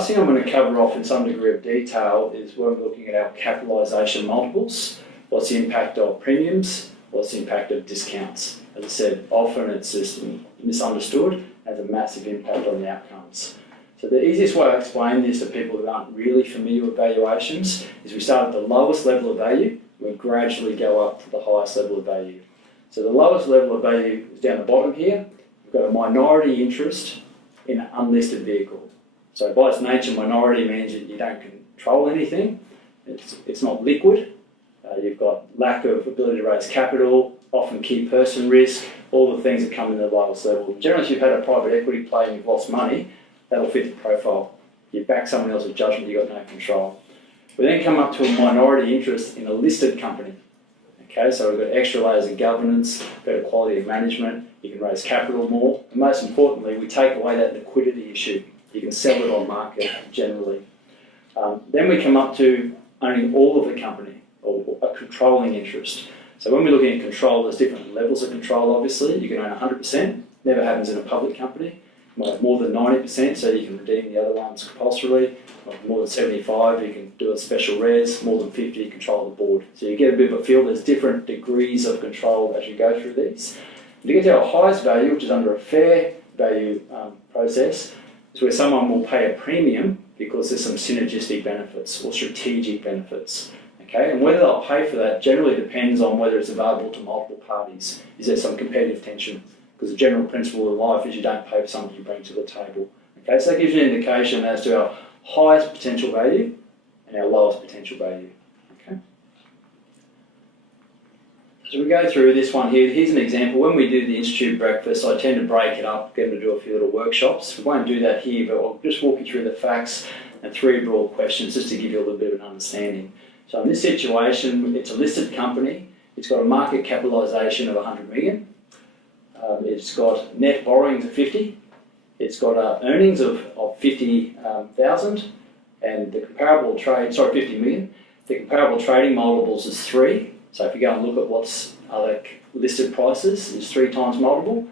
last thing I'm going to cover off in some degree of detail is when we're looking at our capitalisation multiples. What's the impact of premiums? What's the impact of discounts? As I said, often it's just misunderstood, has a massive impact on the outcomes. So the easiest way to explain this to people who aren't really familiar with valuations is we start at the lowest level of value, we gradually go up to the highest level of value. So the lowest level of value is down the bottom here. We've got a minority interest in an unlisted vehicle. So by its nature, minority means that you don't control anything. It's not liquid. You've got lack of ability to raise capital, often key person risk, all the things that come in the lowest level. Generally, if you've had a private equity play and you've lost money, that'll fit the profile. You back someone else's judgment, you've got no control. We then come up to a minority interest in a listed company. Okay, so we've got extra layers of governance, better quality of management, you can raise capital more, and most importantly, we take away that liquidity issue. You can sell it on market generally. Then we come up to owning all of the company, or a controlling interest. So when we're looking at control, there's different levels of control, obviously. You can own 100%, never happens in a public company. You might have more than 90%, so you can redeem the other ones compulsorily. More than 75, you can do a special res. More than 50, you control the board. So you get a bit of a feel. There's different degrees of control as you go through these. And to get to our highest value, which is under a fair value process, is where someone will pay a premium because there's some synergistic benefits or strategic benefits. Okay, and whether they'll pay for that generally depends on whether it's available to multiple parties. Is there some competitive tension? Because the general principle of life is you don't pay for something you bring to the table. Okay, so that gives you an indication as to our highest potential value and our lowest potential value. Okay. So we go through this one here. Here's an example. When we do the Institute breakfast, I tend to break it up, get them to do a few little workshops. We won't do that here, but I'll just walk you through the facts and 3 broad questions just to give you a little bit of an understanding. So in this situation, it's a listed company. It's got a market capitalisation of 100 million. It's got net borrowings of 50. It's got earnings of 50,000, and the comparable trade, 50 million. The comparable trading multiples is 3. So if you go and look at what's other listed prices, is 3 times multiple.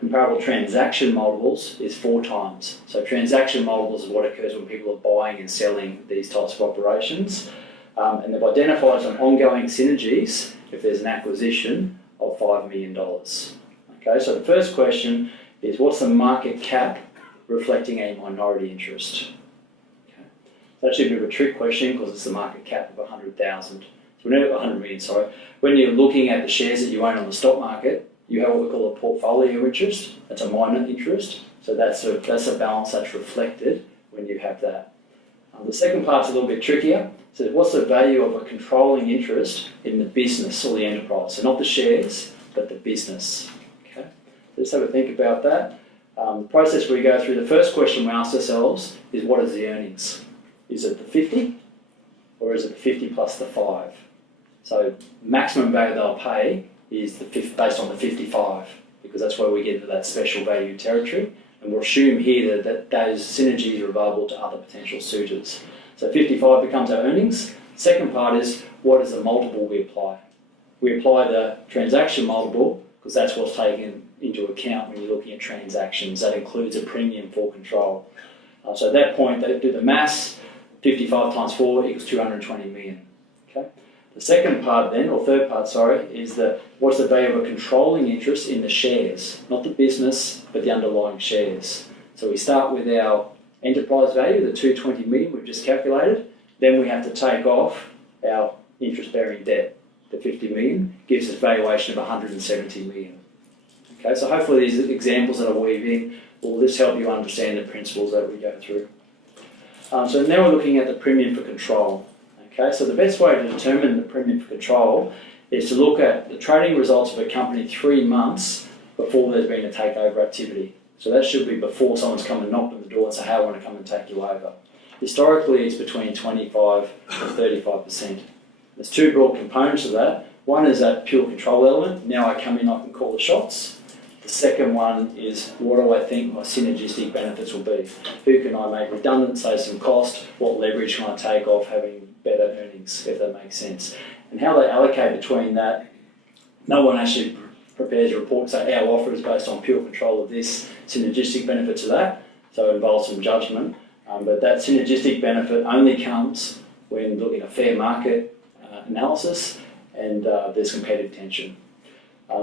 Comparable transaction multiples is 4 times. So transaction multiples is what occurs when people are buying and selling these types of operations. And they've identified some ongoing synergies if there's an acquisition of $5 million. Okay, so the first question is what's the market cap reflecting a minority interest? Okay. That's actually a bit of a trick question because it's the market cap of 100,000. So we're 100 million, sorry. When you're looking at the shares that you own on the stock market, you have what we call a portfolio interest. That's a minor interest. So that's a balance that's reflected when you have that. The second part's a little bit trickier. So what's the value of a controlling interest in the business or the enterprise? So not the shares, but the business. Okay. So just have a think about that. The process we go through, the first question we ask ourselves is what is the earnings? Is it the 50 or is it the 50 plus the 5? So maximum value they'll pay is based on the 55 because that's where we get into that special value territory. And we'll assume here that those synergies are available to other potential suitors. So 55 becomes our earnings. Second part is what is the multiple we apply? We apply the transaction multiple because that's what's taken into account when you're looking at transactions. That includes a premium for control. So at that point, they do the maths. 55 times 4 equals 220 million. Okay. The second part then, or third part, sorry, is that what's the value of a controlling interest in the shares, not the business, but the underlying shares. So we start with our enterprise value, the 220 million we've just calculated. Then we have to take off our interest-bearing debt. The 50 million gives us a valuation of 170 million. Okay, so hopefully these examples that I weave in will just help you understand the principles that we go through. So now we're looking at the premium for control. Okay, so the best way to determine the premium for control is to look at the trading results of a company 3 months before there's been a takeover activity. So that should be before someone's come and knocked on the door and say, hey, I want to come and take you over. Historically, it's between 25 and 35%. There's 2 broad components of that. One is that pure control element. Now I come in, I can call the shots. The second one is what do I think my synergistic benefits will be? Who can I make redundant, save some cost? What leverage can I take off having better earnings, if that makes sense? And how they allocate between that, no one actually prepares a report to say our offer is based on pure control of this, synergistic benefits of that, so it involves some judgment. But that synergistic benefit only comes when looking at fair market analysis and there's competitive tension.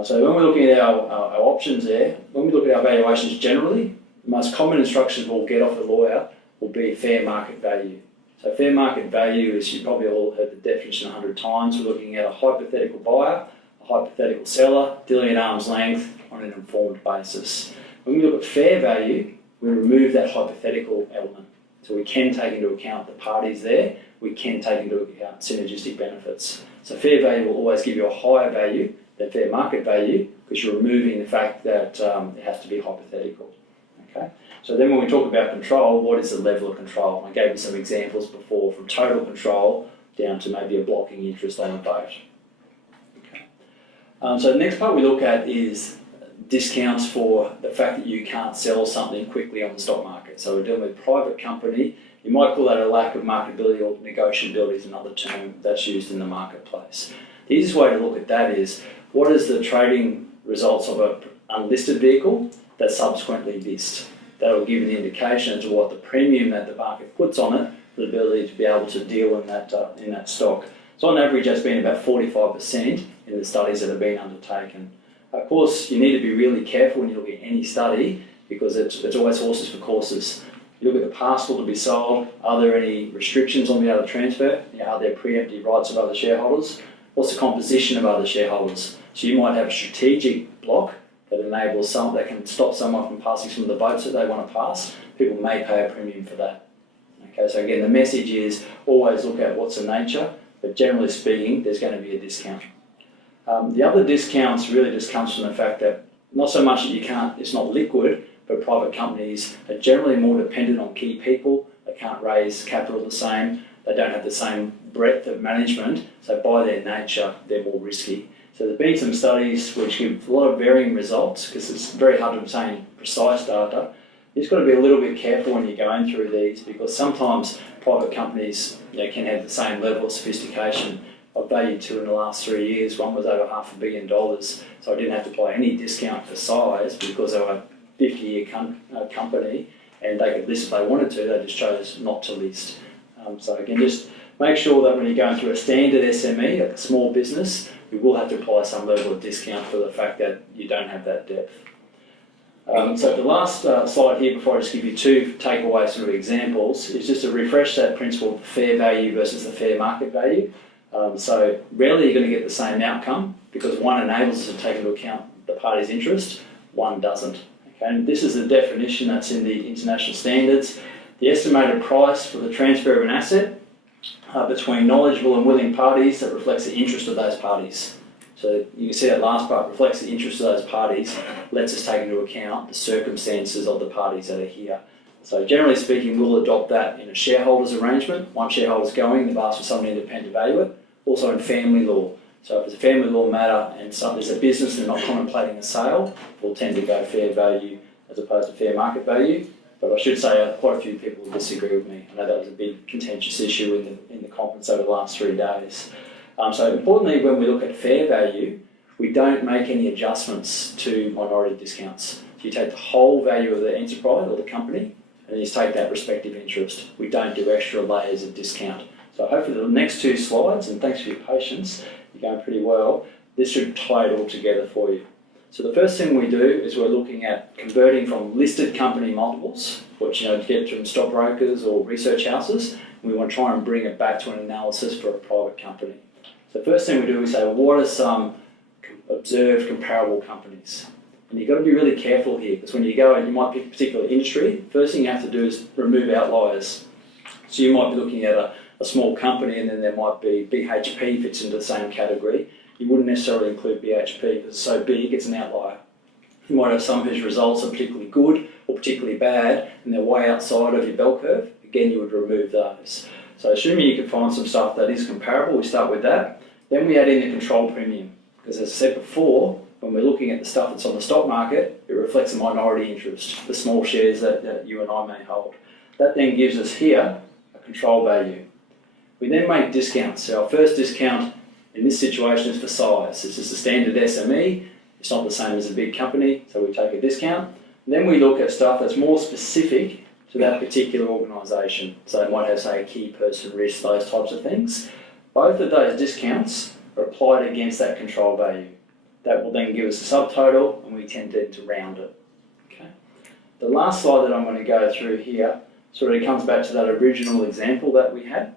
So when we're looking at our options there, when we look at our valuations generally, the most common instructions we'll get off the lawyer will be fair market value. So fair market value is, you probably all heard the definition 100 times. We're looking at a hypothetical buyer, a hypothetical seller, dealing at arm's length on an informed basis. When we look at fair value, we remove that hypothetical element. So we can take into account the parties there, we can take into account synergistic benefits. So fair value will always give you a higher value than fair market value because you're removing the fact that it has to be hypothetical. Okay? So then when we talk about control, what is the level of control? I gave you some examples before, from total control down to maybe a blocking interest on a vote. Okay. So the next part we look at is discounts for the fact that you can't sell something quickly on the stock market. So we're dealing with a private company. You might call that a lack of marketability, or negotiability is another term that's used in the marketplace. The easiest way to look at that is, what is the trading results of an unlisted vehicle that subsequently list? That will give you an indication as to what the premium that the market puts on it, the ability to be able to deal in that stock. So on average, that's been about 45% in the studies that have been undertaken. Of course, you need to be really careful when you look at any study, because it's always horses for courses. You look at the parcel to be sold. Are there any restrictions on the other transfer? Are there preemptive rights of other shareholders? What's the composition of other shareholders? So you might have a strategic block that enables that can stop someone from passing some of the votes that they want to pass. People may pay a premium for that. Okay, so again, the message is always look at what's the nature, but generally speaking, there's going to be a discount. The other discounts really just comes from the fact that not so much that it's not liquid, but private companies are generally more dependent on key people. They can't raise capital the same. They don't have the same breadth of management. So by their nature, they're more risky. So there's been some studies which give a lot of varying results, because it's very hard to obtain precise data. You've just got to be a little bit careful when you're going through these, because sometimes private companies can have the same level of sophistication. I've valued two in the last 3 years. One was over $500 million, so I didn't have to apply any discount for size because they were a 50-year company and they could list if they wanted to. They just chose not to list. So again, just make sure that when you're going through a standard SME, a small business, you will have to apply some level of discount for the fact that you don't have that depth. So the last slide here, before I just give you two takeaway sort of examples, is just to refresh that principle of fair value versus the fair market value. So rarely you're going to get the same outcome, because one enables us to take into account the party's interest, one doesn't. Okay? And this is the definition that's in the international standards. The estimated price for the transfer of an asset between knowledgeable and willing parties that reflects the interest of those parties. So you can see that last part reflects the interest of those parties, lets us take into account the circumstances of the parties that are here. So generally speaking, we'll adopt that in a shareholders arrangement. One shareholder's going, they've asked for someone independent to value it. Also in family law. So if it's a family law matter and there's a business and they're not contemplating a sale, we'll tend to go fair value as opposed to fair market value. But I should say quite a few people will disagree with me. I know that was a big contentious issue in the conference over the last 3 days. So importantly, when we look at fair value, we don't make any adjustments to minority discounts. So you take the whole value of the enterprise or the company, and you just take that respective interest. We don't do extra layers of discount. So hopefully the next two slides, and thanks for your patience, you're going pretty well, this should tie it all together for you. So the first thing we do is we're looking at converting from listed company multiples, which to get from stockbrokers or research houses, and we want to try and bring it back to an analysis for a private company. So the first thing we do, we say, well, what are some observed comparable companies? And you've got to be really careful here, because when you go and you might pick a particular industry, first thing you have to do is remove outliers. So you might be looking at a small company, and then there might be BHP fits into the same category. You wouldn't necessarily include BHP because it's so big, it's an outlier. You might have some whose results are particularly good or particularly bad, and they're way outside of your bell curve. Again, you would remove those. So assuming you can find some stuff that is comparable, we start with that. Then we add in the control premium, because as I said before, when we're looking at the stuff that's on the stock market, it reflects a minority interest, the small shares that you and I may hold. That then gives us here a control value. We then make discounts. So our first discount in this situation is for size. This is a standard SME. It's not the same as a big company, so we take a discount. Then we look at stuff that's more specific to that particular organisation. So they might have, say, a key person risk, those types of things. Both of those discounts are applied against that control value. That will then give us a subtotal, and we tend to round it. Okay. The last slide that I'm going to go through here sort of comes back to that original example that we had.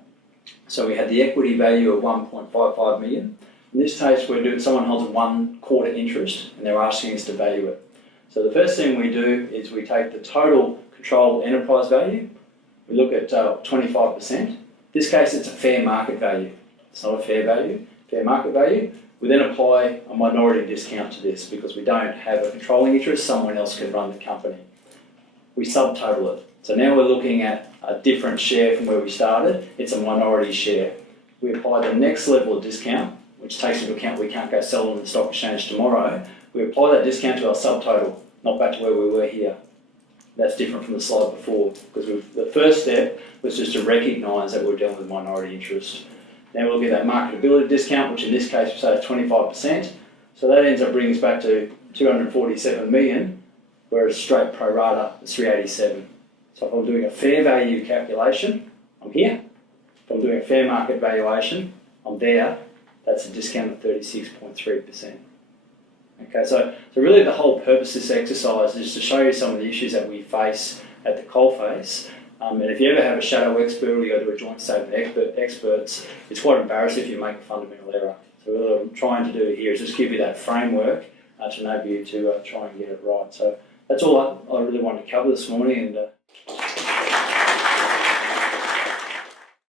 So we had the equity value of 1.55 million. In this case, someone holds a 1/4 interest, and they're asking us to value it. So the first thing we do is we take the total controlled enterprise value. We look at 25%. In this case, it's a fair market value. It's not a fair value, fair market value. We then apply a minority discount to this because we don't have a controlling interest, someone else can run the company. We subtotal it. So now we're looking at a different share from where we started. It's a minority share. We apply the next level of discount, which takes into account we can't go sell on the stock exchange tomorrow. We apply that discount to our subtotal, not back to where we were here. That's different from the slide before, because the first step was just to recognise that we're dealing with minority interest. Then we'll get that marketability discount, which in this case we say is 25%. So that ends up bringing us back to 247 million, whereas straight pro rata is 387. So if I'm doing a fair value calculation, I'm here. If I'm doing a fair market valuation, I'm there. That's a discount of 36.3%. Okay, so really the whole purpose of this exercise is to show you some of the issues that we face at the coalface. And if you ever have a shadow expert or you go to a joint statement experts, it's quite embarrassing if you make a fundamental error. So what I'm trying to do here is just give you that framework to enable you to try and get it right. So that's all I really wanted to cover this morning. And